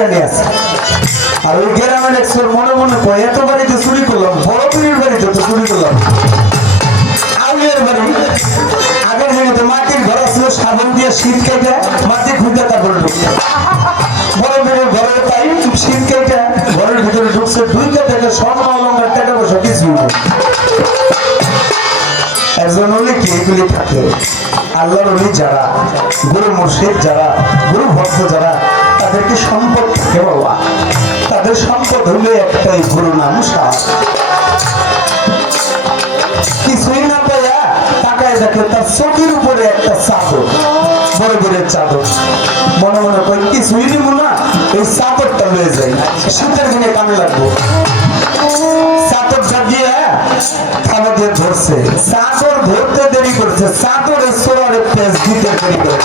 মানে হয়ে আর আছে। আর ওই গ্রামের একশোর মনে মনে কয়, এত বাড়িতে চুরি করলাম, বড় পীরের বাড়িতে তো চুরি করলাম। আউলিয়ার বাড়ি, আগের জায়গাতে মাটির ঘর ছিল, সাবন দিয়ে শীত কেটে মাটি খুঁজে তারপরে ঢুকছে। বড় পীরের ঘরে তাই শীত কেটে ঘরের ভিতরে ঢুকছে দুইটা থেকে স্বর্ণ অলঙ্কার টাকা পয়সা নেই একজন হলে কি এগুলি থাকে? আল্লাহর যারা, গুরু মুর্শিদ যারা, গুরু ভক্ত যারা তাদেরকে সম্পদ থাকে বাবা। তাদের সম্পদ হলে একটাই গুরু নাম কিছুই না পাইয়া তাকায় দেখে তার চোখের উপরে একটা চাদর, বড় বড় চাদর। মনে মনে করে কিছুই নিব না, এই চাদরটা লয়ে যাই। শীতের দিনে কামে লাগবো। চাদরটা দিয়ে থাবা দিয়ে ধরছে। চাদর ধরতে দেরি করছে। চাদরের সোলারে পেঁচ দিতে দেরি করে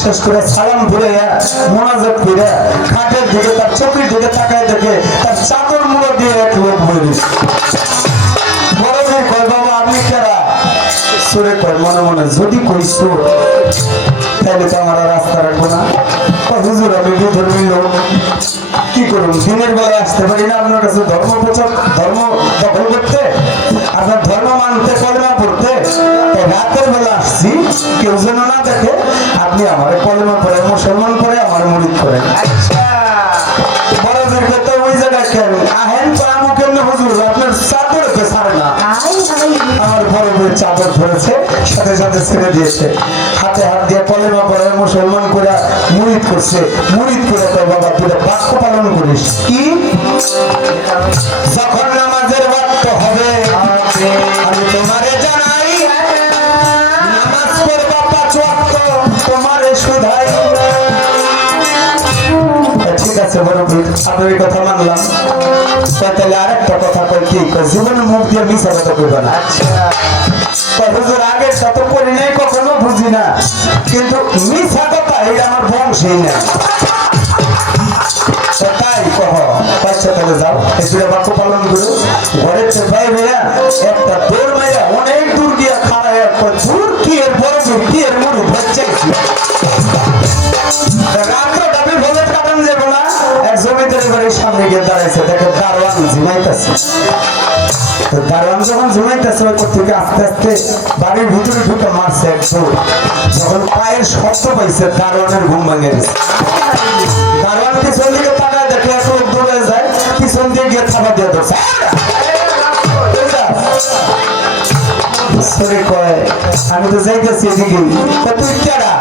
শেষ করে সালাম ঘুরে মোনাজাত করে খাটের দিকে তার চোখের দিকে তাকায় দেখে তার চাদর মুড়ো দিয়ে এক লোক বলি সুরে মনে মনে যদি কই তাহলে তো আমার রাস্তা রাখব না। হুজুর আমি কি করুন, দিনের বেলা আসতে পারি না আপনার কাছে ধর্ম প্রচার ধর্ম দখল করতে? আপনি আমার কলমা পড়ে মুসলমান করে আমার মুড়িদ করেন ছাড়ে না। আমার বড় বড় চাদর ধরেছে সাথে সাথে ছেড়ে দিয়েছে। হাতে হাত দিয়ে কলেমা পরে মুসলমান করে করছে। করে তো বাবা তুই বাক্য পালন করিস। কি? যখন নামাজের বাক্য হবে আছে আপনার কথা মানলাম। তাহলে আরেকটা কথা কই কি? জীবনে মুখ দিয়ে মিশা কথা কইবা না। কই হুজুর আগের নাই কখনো বুঝি না। কিন্তু মিশা কথা এটা আমার বংশেই না তাই কহ পাঁচটা তাহলে যাও। এই বাক্য পালন করো। ঘরের বাইরে তো দারোয়ান যখন ঝিমাইতেছে ওই থেকে আস্তে আস্তে বাড়ির ভিতরে ঢুকে মারছে এক যখন পায়ের শব্দ পাইছে দারোয়ানের ঘুম ভাঙে গেছে। দারোয়ান পিছন দিকে তাকায় দেখে এক লোক দৌড়ে যায়, পিছন দিয়ে গিয়ে থাবা দিয়ে ধরছে। সরে কয়, আমি তো যাইতেছি এদিকে। তুই কেডা?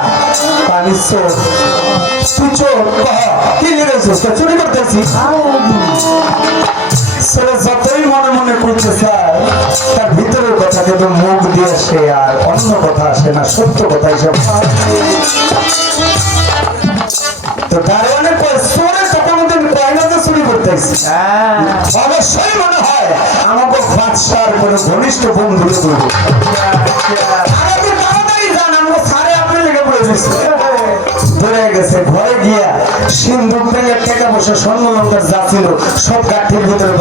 আমি চোর। তুই চোর? কি লেগেছিস চুরি করতেছি ছেলে যতই মনে মনে করতে চায় তার ভিতরের কথা কিন্তু মুখ দিয়ে সে আর অন্য কথা আসে না সত্য কথা হিসাব তো চোরে তখন কয়না তো চুরি করতেছি অবশ্যই মনে হয় আমাকে বাদশার কোন ঘনিষ্ঠ বন্ধু করব আপনি তাড়াতাড়ি যান আমাকে সারে আপনি লেগে পড়ে সিন্ধুক সব ভিতরে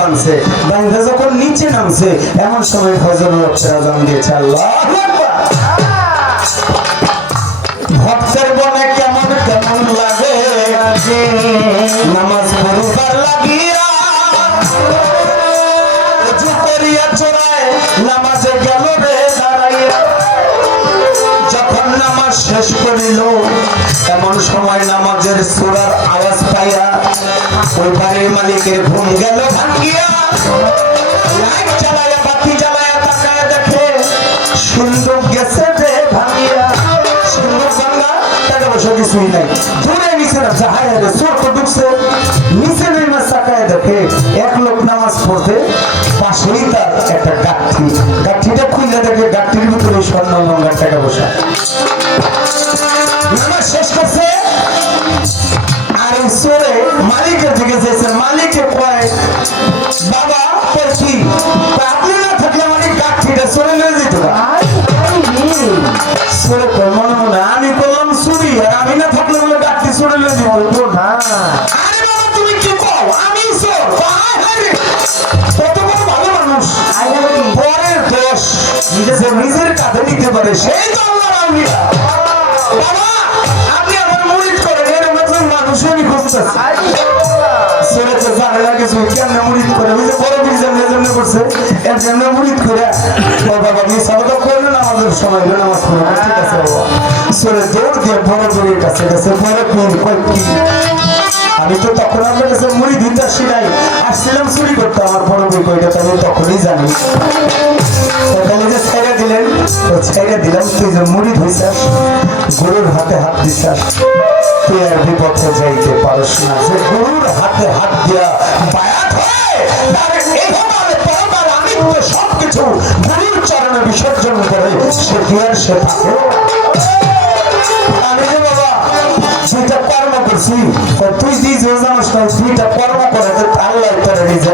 যখন নিচে নামছে এমন সময় ফজল আজান দিয়েছে আল্লাহ। আওয়াজ পাইয়া ওই মালিকের ঘুম গেল এক লোক নামাজ পড়তে পাশেই তার একটা গাঠি। গাঠিটা খুলে দেখে গাঠির ভিতরে স্বর্ণ টাকা পয়সা। চোরে কয় মনে আমি করলাম চুরি আর আমি না থাকলে বলে চলে নিয়ে যেত না। আরে বাবা তুমি কি কও? আমি চোর কয়, রে, কত বড় ভালো মানুষ। যে নিজের কাঁধে নিতে পারে সেই তো আল্লাহর আউলিয়া। বাবা আপনি আমার মুরিদ করেন এরকম একজন মানুষই আমি খুঁজতেছি। ছেলেতে জানে না কিছু কেমনে মুরিদ করে? ওই যে বড় বীর যেমনি যেমনি করছে এর জন্য মুরিদ করে বাবা করলেন আমাদের সময় নামাজ ঠিক আছে বাবা। দৌড় দিয়ে বড় বীরের কাছে গেছে বড় পীর আমি তো তখন আপনার কাছে মুড়ি দিতে আসি নাই। আসছিলাম চুরি করতে, আমার বড় বই কইটা তো আমি তখনই জানি। ছেড়ে দিলেন দিলাম, তুই যে মুড়ি গরুর হাতে হাত বিপক্ষে যাইতে পারস না। যে গরুর হাতে হাত দিয়া আমিত্ব সবকিছু গুরুর চরণে বিসর্জন করে সে কি আর সে থাকে। আমি যে বাবা দুইটা কর্ম করছি তুই যে জানিস না কর্ম করে আল্লাহ করে নিজে